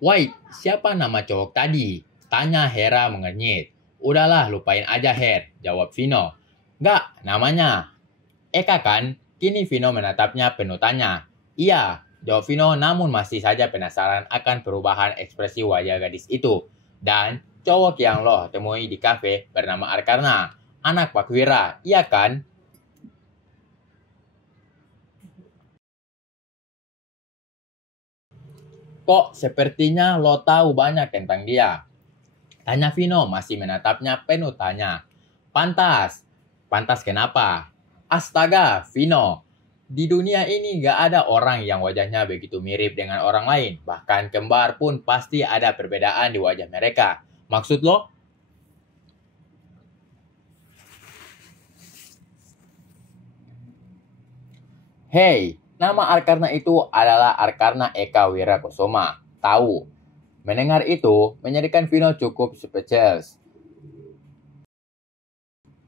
White, siapa nama cowok tadi? Tanya Hera mengernyit. Udahlah, lupain aja Her, jawab Vino. Nggak, namanya Eka kan? Kini Vino menatapnya penuh tanya. Iya, jawab Vino namun masih saja penasaran akan perubahan ekspresi wajah gadis itu. Dan cowok yang lo temui di kafe bernama Arkarna. Anak Pak Wira, iya kan? Kok sepertinya lo tahu banyak tentang dia? Tanya Vino masih menatapnya penuh tanya. Pantas. Pantas kenapa? Astaga, Vino. Di dunia ini gak ada orang yang wajahnya begitu mirip dengan orang lain. Bahkan kembar pun pasti ada perbedaan di wajah mereka. Maksud lo? Hey, nama Arkarna itu adalah Arkarna Eka Wirakusuma. Tahu. Mendengar itu, menjadikan Vino cukup spesial.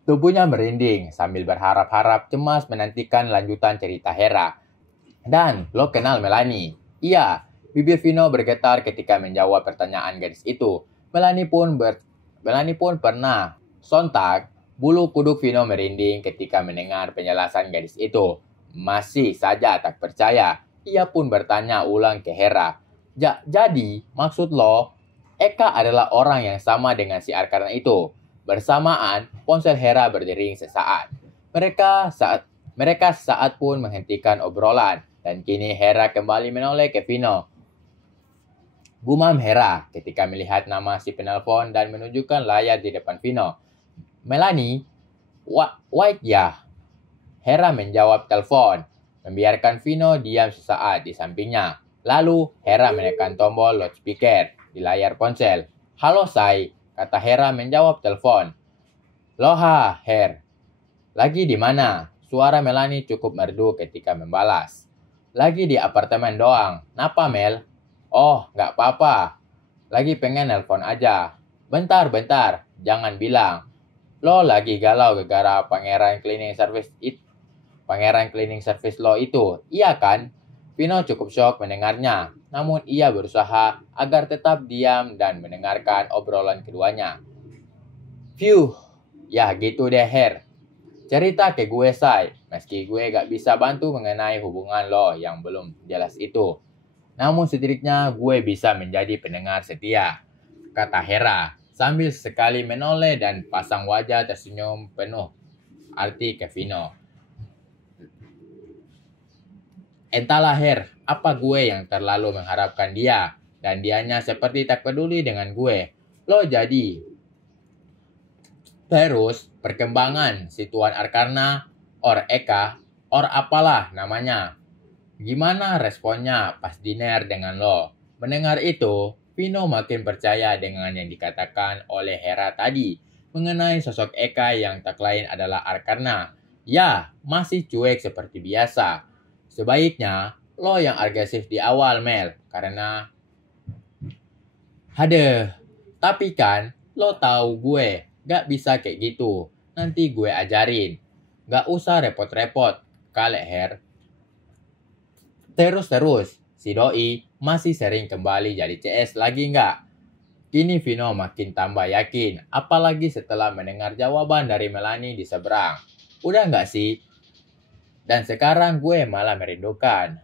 Tubuhnya merinding sambil berharap-harap cemas menantikan lanjutan cerita Hera. Dan lo kenal Melanie? Iya, bibir Vino bergetar ketika menjawab pertanyaan gadis itu. Melanie pun pernah. Sontak, bulu kuduk Vino merinding ketika mendengar penjelasan gadis itu. Masih saja tak percaya, ia pun bertanya ulang ke Hera. Jadi, maksud lo, Eka adalah orang yang sama dengan si Arkarna itu. Bersamaan, ponsel Hera berdering sesaat. Mereka saat pun menghentikan obrolan, dan kini Hera kembali menoleh ke Vino. Gumam Hera ketika melihat nama si penelpon dan menunjukkan layar di depan Vino. Melanie, White ya. Hera menjawab telepon, membiarkan Vino diam sesaat di sampingnya. Lalu Hera menekan tombol loudspeaker di layar ponsel. Halo Say, kata Hera menjawab telepon. Loha, Her. Lagi di mana? Suara Melanie cukup merdu ketika membalas. Lagi di apartemen doang. Napa Mel? Oh, nggak apa-apa. Lagi pengen nelpon aja. Bentar. Jangan bilang. Lo lagi galau gara-gara pangeran cleaning service lo itu. Iya kan? Vino cukup shock mendengarnya. Namun ia berusaha agar tetap diam dan mendengarkan obrolan keduanya. Phew, ya gitu deh Her. Cerita ke gue Say, meski gue gak bisa bantu mengenai hubungan lo yang belum jelas itu. Namun setidaknya gue bisa menjadi pendengar setia, kata Hera, sambil sekali menoleh dan pasang wajah tersenyum penuh arti ke Vino. Entahlah Her, apa gue yang terlalu mengharapkan dia, dan dianya seperti tak peduli dengan gue. Lo jadi. Terus, perkembangan si Tuan Arkarna, or Eka, or apalah namanya. Gimana responnya pas dinner dengan lo? Mendengar itu, Vino makin percaya dengan yang dikatakan oleh Hera tadi mengenai sosok Eka yang tak lain adalah Arkarna. Ya, masih cuek seperti biasa. Sebaiknya lo yang agresif di awal Mel, karena tapi kan lo tahu gue gak bisa kayak gitu. Nanti gue ajarin. Gak usah repot-repot, kali Her. Terus, si Doi masih sering kembali jadi CS lagi nggak? Kini Vino makin tambah yakin, apalagi setelah mendengar jawaban dari Melanie di seberang. Udah nggak sih? Dan sekarang gue malah merindukan.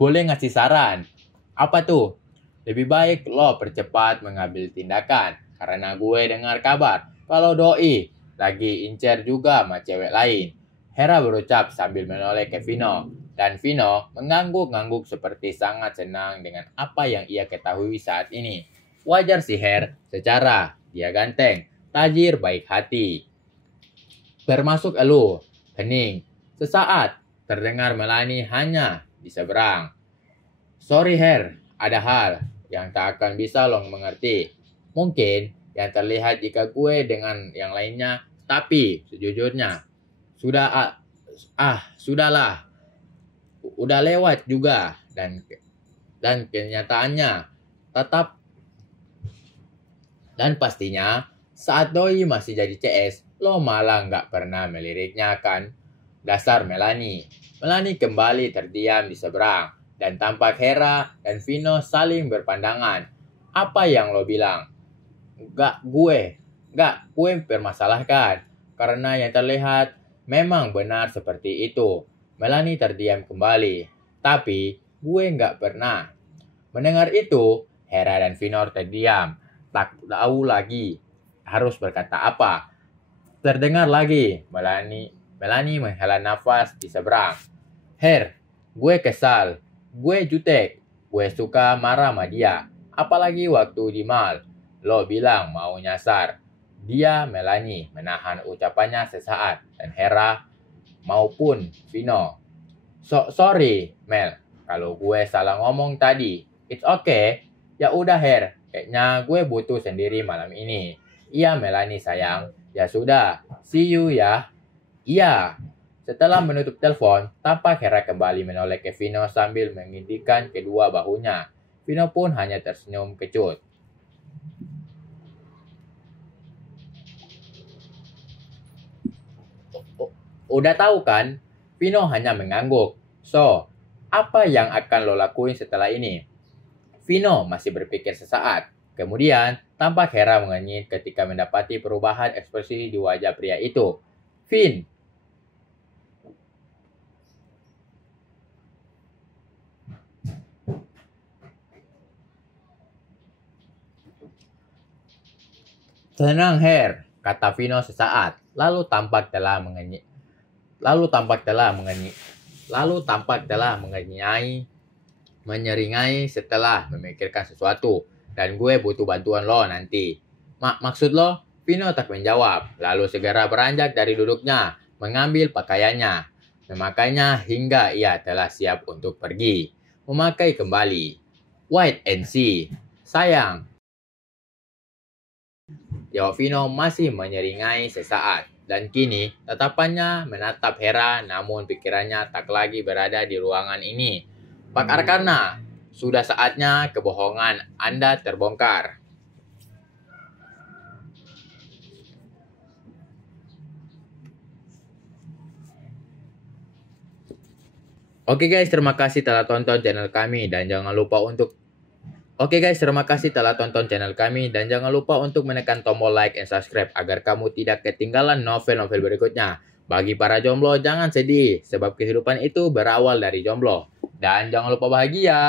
Boleh ngasih saran? Apa tuh? Lebih baik lo percepat mengambil tindakan, karena gue dengar kabar kalau Doi lagi incer juga sama cewek lain. Hera berucap sambil menoleh ke Vino, dan Vino mengangguk-ngangguk seperti sangat senang dengan apa yang ia ketahui saat ini. Wajar sih Her, secara dia ganteng, tajir, baik hati. Termasuk elu, hening. Sesaat terdengar Melanie hanya di seberang. Sorry Her, ada hal yang tak akan bisa lo mengerti. Mungkin yang terlihat jika gue dengan yang lainnya, tapi sejujurnya sudahlah. Udah lewat juga dan kenyataannya tetap dan pastinya saat Doi masih jadi CS, lo malah nggak pernah meliriknya kan? Dasar Melanie. Melanie kembali terdiam di seberang. Dan tampak Hera dan Vino saling berpandangan. Apa yang lo bilang? Enggak, gue permasalahkan. Karena yang terlihat memang benar seperti itu. Melanie terdiam kembali. Tapi gue nggak pernah. Mendengar itu, Hera dan Vino terdiam. Tak tahu lagi harus berkata apa. Terdengar lagi Melanie menghela nafas di seberang. Her, gue kesal. Gue jutek. Gue suka marah sama dia. Apalagi waktu di mall. Lo bilang mau nyasar. Dia, Melanie, menahan ucapannya sesaat. Dan Hera maupun Vino. Sorry, Mel. Kalau gue salah ngomong tadi. It's okay. Ya udah, Her. Kayaknya gue butuh sendiri malam ini. Iya, Melanie sayang. Ya sudah. See you ya. Iya. Setelah menutup telepon, tampak Hera kembali menoleh ke Vino sambil mengindikan kedua bahunya. Vino pun hanya tersenyum kecut. Udah tahu kan? Vino hanya mengangguk. So, apa yang akan lo lakuin setelah ini? Vino masih berpikir sesaat. Kemudian, tampak Hera mengenyit ketika mendapati perubahan ekspresi di wajah pria itu. Vin, tenang Her, kata Vino sesaat. Lalu tampak telah menyeringai setelah memikirkan sesuatu. Dan gue butuh bantuan lo nanti. Maksud lo? Vino tak menjawab. Lalu segera beranjak dari duduknya, mengambil pakaiannya. Memakainya hingga ia telah siap untuk pergi. Memakai kembali. Wait and see. Sayang. Jawab Vino masih menyeringai sesaat. Dan kini tatapannya menatap Hera namun pikirannya tak lagi berada di ruangan ini. Pak Arkana, sudah saatnya kebohongan Anda terbongkar. Oke guys, terima kasih telah tonton channel kami dan jangan lupa untuk menekan tombol like dan subscribe agar kamu tidak ketinggalan novel-novel berikutnya. Bagi para jomblo jangan sedih sebab kehidupan itu berawal dari jomblo. Dan jangan lupa bahagia.